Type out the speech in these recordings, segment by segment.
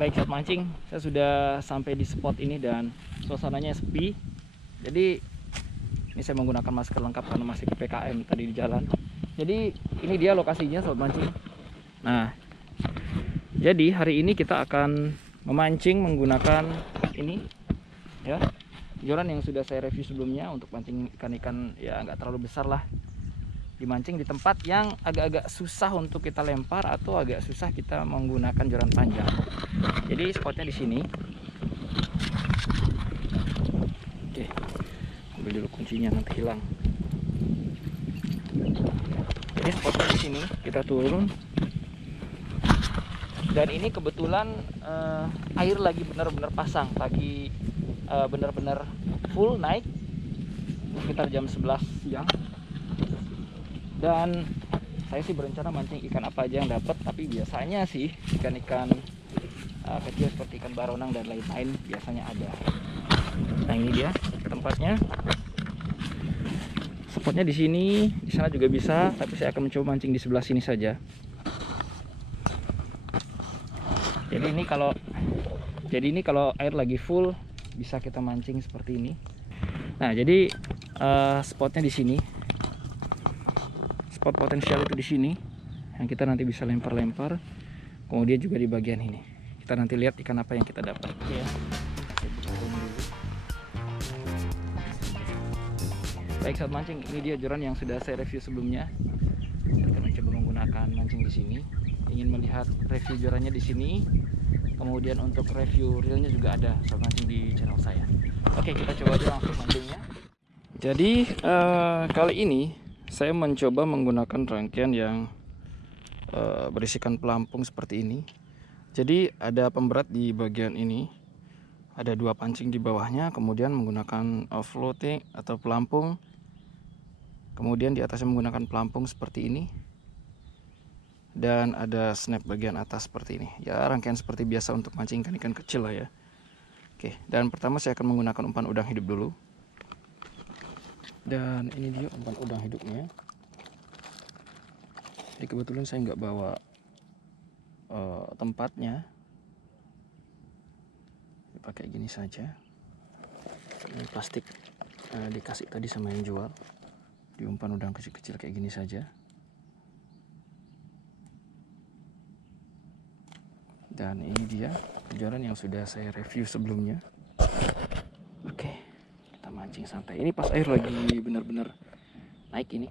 Baik, saat mancing saya sudah sampai di spot ini dan suasananya sepi. Jadi ini saya menggunakan masker lengkap karena masih PPKM tadi di jalan. Jadi ini dia lokasinya saat mancing. Nah, jadi hari ini kita akan memancing menggunakan ini ya, joran yang sudah saya review sebelumnya untuk mancing ikan-ikan ya nggak terlalu besar lah. Dimancing di tempat yang agak-agak susah untuk kita lempar atau agak susah kita menggunakan joran panjang. Jadi spotnya di sini. Oke, ambil dulu kuncinya nanti hilang. Jadi spotnya di sini, kita turun. Dan ini kebetulan air lagi benar-benar pasang, lagi benar-benar full naik sekitar jam 11 siang. Dan saya sih berencana mancing ikan apa aja yang dapat, tapi biasanya sih ikan-ikan kecil seperti ikan baronang dan lain-lain biasanya ada. Nah, ini dia tempatnya. Spotnya di sini, di sana juga bisa, tapi saya akan mencoba mancing di sebelah sini saja. Jadi ini kalau air lagi full bisa kita mancing seperti ini. Nah, jadi spotnya di sini. Spot potensial itu di sini yang kita nanti bisa lempar-lempar. Kemudian juga di bagian ini kita nanti lihat ikan apa yang kita dapat ya. Baik, saat mancing ini dia joran yang sudah saya review sebelumnya. Kita mencoba menggunakan mancing di sini. Ingin melihat review jorannya di sini. Kemudian untuk review reelnya juga ada saat mancing di channel saya. Oke, kita coba aja langsung mancingnya. Jadi kali ini saya mencoba menggunakan rangkaian yang berisikan pelampung seperti ini. Jadi ada pemberat di bagian ini, ada 2 pancing di bawahnya, kemudian menggunakan floating atau pelampung, kemudian di atasnya menggunakan pelampung seperti ini, dan ada snap bagian atas seperti ini. Ya, rangkaian seperti biasa untuk mancing ikan-ikan kecil lah ya. Oke, dan pertama saya akan menggunakan umpan udang hidup dulu. Dan ini dia umpan udang hidupnya. Jadi kebetulan saya nggak bawa tempatnya, pakai gini saja. Ini plastik dikasih tadi sama yang jual. Diumpan udang kecil-kecil kayak gini saja. Dan ini dia joran yang sudah saya review sebelumnya. Oke, kita mancing santai. Ini pas air lagi benar-benar naik ini.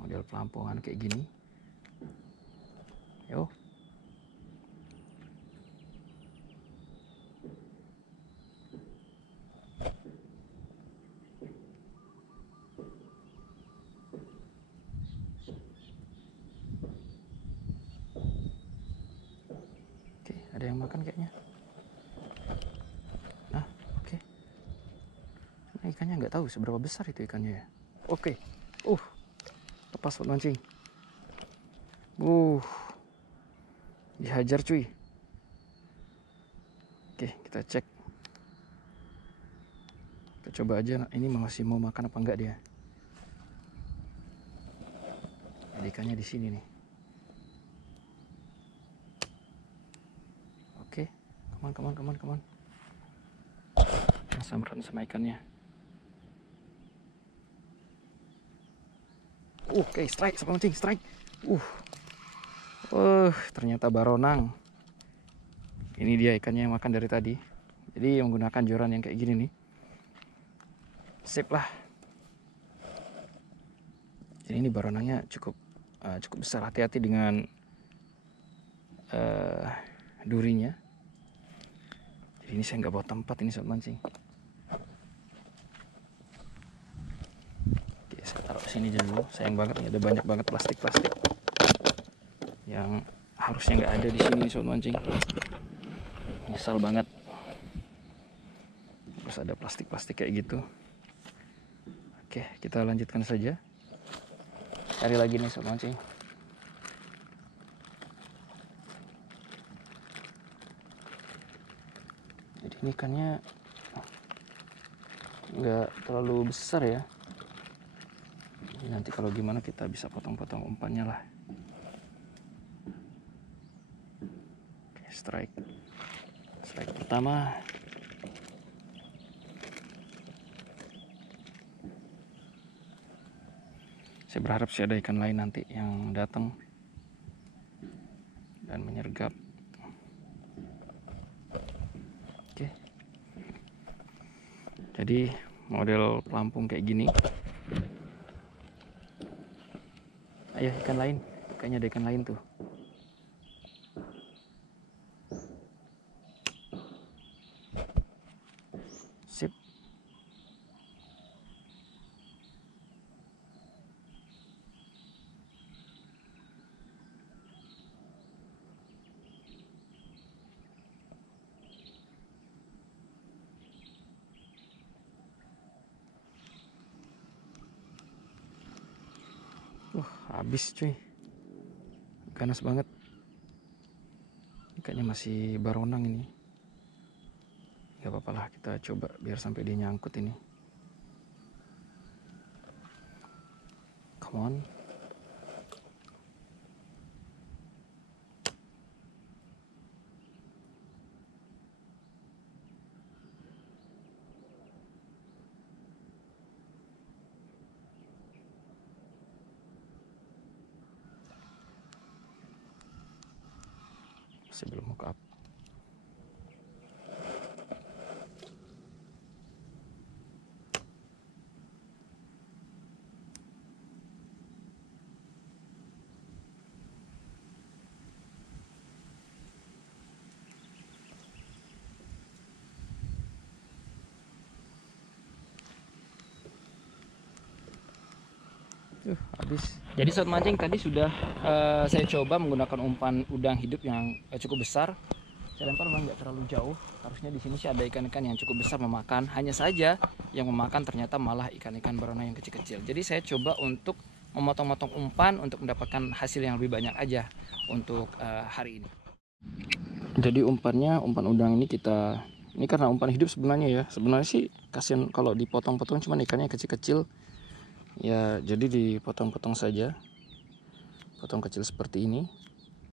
Model pelampungan kayak gini. Yo. Oke, ada yang makan kayaknya. Nah, oke. Nah, ikannya nggak tahu seberapa besar itu ikannya ya. Oke. Lepas buat mancing. Dihajar cuy. Oke, kita cek. Kita coba aja ini masih mau makan apa enggak dia. Ada ikannya di sini nih. Oke, come on. Samperan sama ikannya. Oke, strike, sama mancing, strike. Ternyata baronang. Ini dia ikannya yang makan dari tadi. Jadi menggunakan joran yang kayak gini nih. Sip lah. Jadi ini baronangnya cukup besar. Hati-hati dengan durinya. Jadi ini saya nggak bawa tempat ini saat mancing. Oke, saya taruh sini dulu. Sayang banget nih, ada banyak banget plastik yang harusnya nggak ada di sini saat mancing. Nyesal banget. Terus ada plastik kayak gitu. Oke, kita lanjutkan saja. Cari lagi nih saat mancing. Jadi ini ikannya nggak terlalu besar ya. Jadi nanti kalau gimana kita bisa potong-potong umpannya lah. strike pertama. Saya berharap sih ada ikan lain nanti yang datang dan menyergap. Oke. Jadi model pelampung kayak gini. Ayo ikan lain, kayaknya ada ikan lain tuh. Sip. Habis cuy, ganas banget. Ikannya masih baronang ini. Gak apa-apa lah, kita coba biar sampai dia nyangkut ini. Come on. Masih belum hook up. Habis. Jadi saat mancing tadi sudah saya coba menggunakan umpan udang hidup yang cukup besar. Saya lempar memang nggak terlalu jauh. Harusnya di sini sih ada ikan-ikan yang cukup besar memakan. Hanya saja yang memakan ternyata malah ikan-ikan berwarna yang kecil-kecil. Jadi saya coba untuk memotong-motong umpan untuk mendapatkan hasil yang lebih banyak aja untuk hari ini. Jadi umpannya, umpan udang ini ini karena umpan hidup sebenarnya ya. Sebenarnya sih kasihan kalau dipotong-potong, cuman ikannya kecil-kecil. Ya, jadi dipotong-potong saja. Potong kecil seperti ini.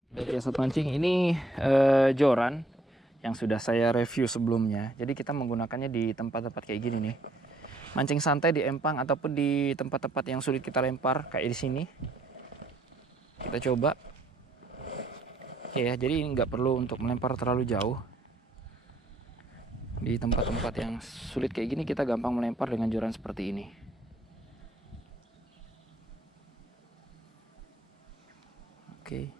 Baik ya sobat mancing, ini joran yang sudah saya review sebelumnya. Jadi kita menggunakannya di tempat-tempat kayak gini nih. Mancing santai di empang ataupun di tempat-tempat yang sulit kita lempar kayak di sini. Kita coba. Oke ya, jadi nggak perlu untuk melempar terlalu jauh. Di tempat-tempat yang sulit kayak gini kita gampang melempar dengan joran seperti ini. Oke.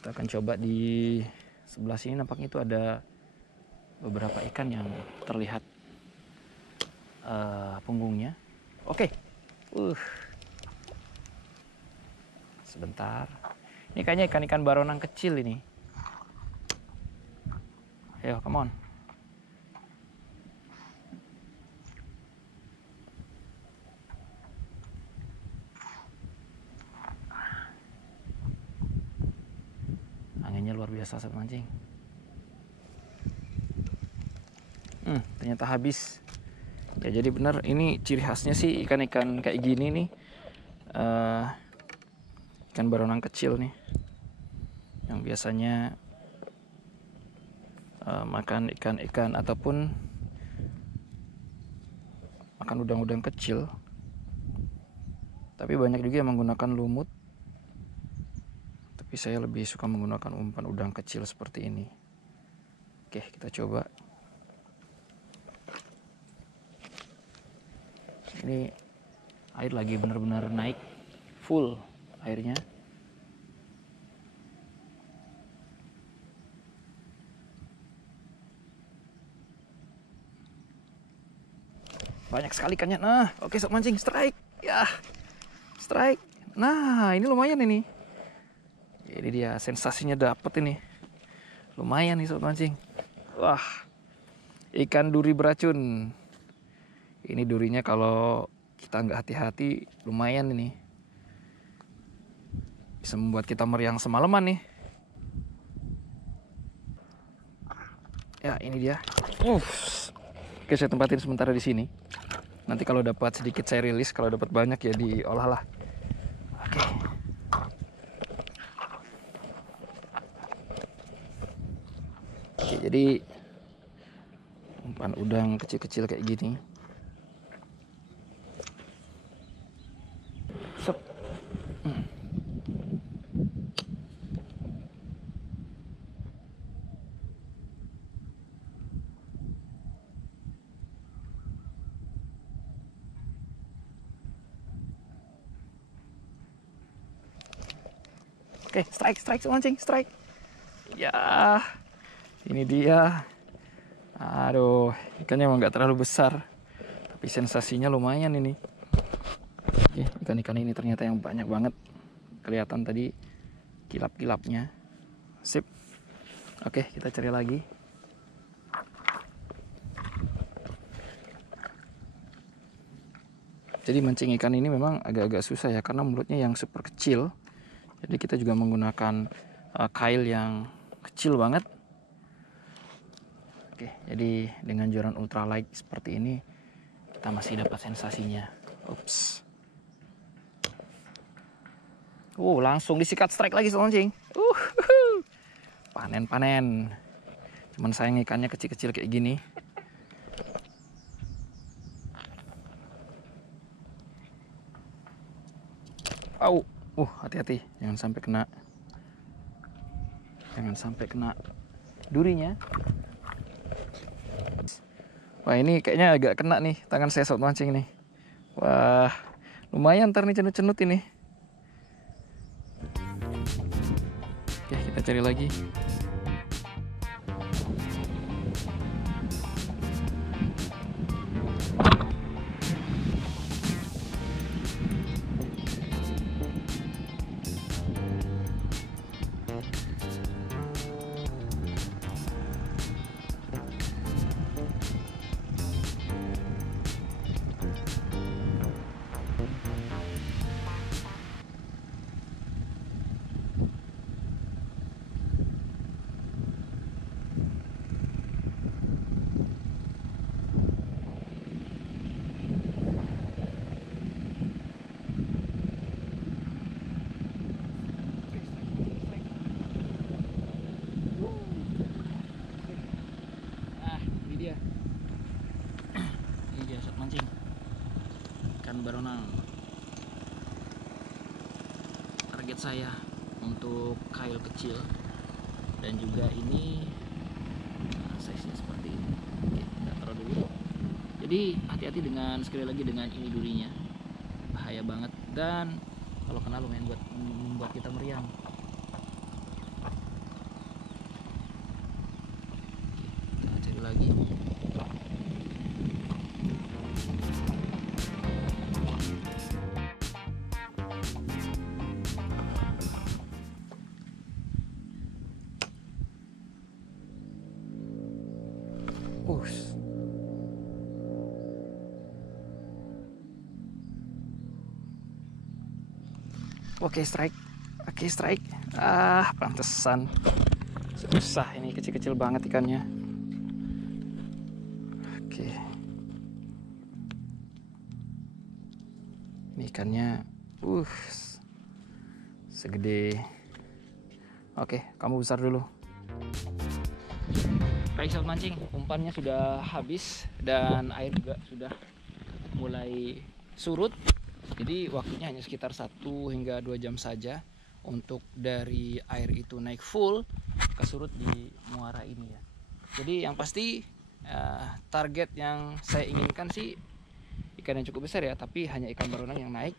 Kita akan coba di sebelah sini, nampaknya itu ada beberapa ikan yang terlihat punggungnya. Oke. Sebentar. Ini kayaknya ikan-ikan baronang kecil ini. Ayo, come on. Anginnya luar biasa saat mancing. Ternyata habis. Ya jadi benar, ini ciri khasnya sih ikan-ikan kayak gini nih. Ikan baronang kecil nih. Yang biasanya makan ikan-ikan ataupun makan udang-udang kecil. Tapi banyak juga yang menggunakan lumut. Tapi saya lebih suka menggunakan umpan udang kecil seperti ini. Oke, kita coba. Ini air lagi benar-benar naik, full airnya. Banyak sekali ikannya. Nah, oke sobat mancing, strike. Ya, strike. Nah, ini lumayan ini. Ini dia, sensasinya dapet ini. Lumayan nih sobat mancing. Wah, ikan duri beracun. Ini durinya kalau kita nggak hati-hati lumayan ini. Bisa membuat kita meriang semalaman nih. Ya, ini dia. Oke, saya tempatin sementara di sini. Nanti kalau dapat sedikit saya rilis, kalau dapat banyak ya diolah lah. Oke. Oke, jadi umpan udang kecil-kecil kayak gini. Sep. Oke, strike mancing, strike. Ya, ini dia. Aduh, ikannya emang nggak terlalu besar, tapi sensasinya lumayan ini. Oke, ikan-ikan ini ternyata yang banyak banget. Kelihatan tadi kilap-kilapnya. Sip. Oke, kita cari lagi. Jadi mancing ikan ini memang agak-agak susah ya, karena mulutnya yang super kecil. Jadi kita juga menggunakan kail yang kecil banget. Oke, jadi dengan joran ultralight seperti ini kita masih dapat sensasinya. Ups. Langsung disikat strike lagi mancing. Panen. Cuman sayang ikannya kecil-kecil kayak gini. Hati-hati, jangan sampai kena durinya. Wah, ini kayaknya agak kena nih tangan saya saat mancing nih. Wah, lumayan ntar nih cenut-cenut ini. Oke, kita cari lagi. Mancing ikan baronang. Target saya untuk kail kecil, dan juga ini size-nya seperti ini. Oke, kita taruh dulu. Jadi hati-hati sekali lagi dengan ini durinya, bahaya banget, dan kalau kena lumayan membuat kita meriang. Oke, kita cari lagi. Oke, strike. Pantesan susah, ini kecil-kecil banget ikannya. Oke, ini ikannya segede. Oke, kamu besar dulu. Baik sobat mancing, umpannya sudah habis dan air juga sudah mulai surut. Jadi waktunya hanya sekitar 1 hingga 2 jam saja untuk dari air itu naik full ke surut di muara ini ya. Jadi yang pasti target yang saya inginkan sih ikan yang cukup besar ya, tapi hanya ikan baronang yang naik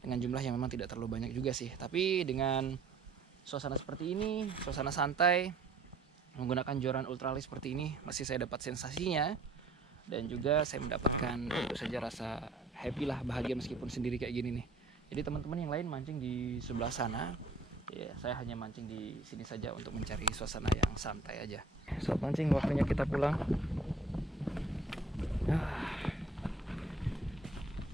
dengan jumlah yang memang tidak terlalu banyak juga sih. Tapi dengan suasana seperti ini, suasana santai, menggunakan joran ultralight seperti ini, masih saya dapat sensasinya, dan juga saya mendapatkan tentu saja rasa happy lah, bahagia meskipun sendiri kayak gini nih. Jadi teman-teman yang lain mancing di sebelah sana, ya saya hanya mancing di sini saja untuk mencari suasana yang santai aja. Sobat mancing, waktunya kita pulang.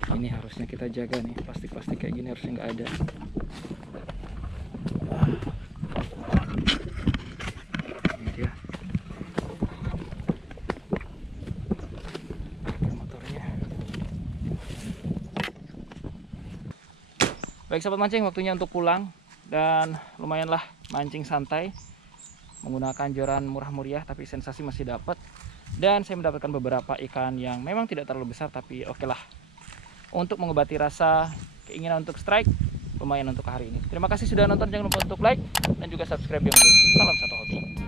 Ini harusnya kita jaga nih, plastik-plastik kayak gini harusnya nggak ada. Ini dia motornya. Baik sobat mancing, waktunya untuk pulang, dan lumayanlah mancing santai. menggunakan joran murah meriah tapi sensasi masih dapat. Dan saya mendapatkan beberapa ikan yang memang tidak terlalu besar, tapi oke lah untuk mengobati rasa keinginan untuk strike. Lumayan untuk hari ini. Terima kasih sudah nonton, jangan lupa untuk like dan juga subscribe yang belum. Salam satu hobi.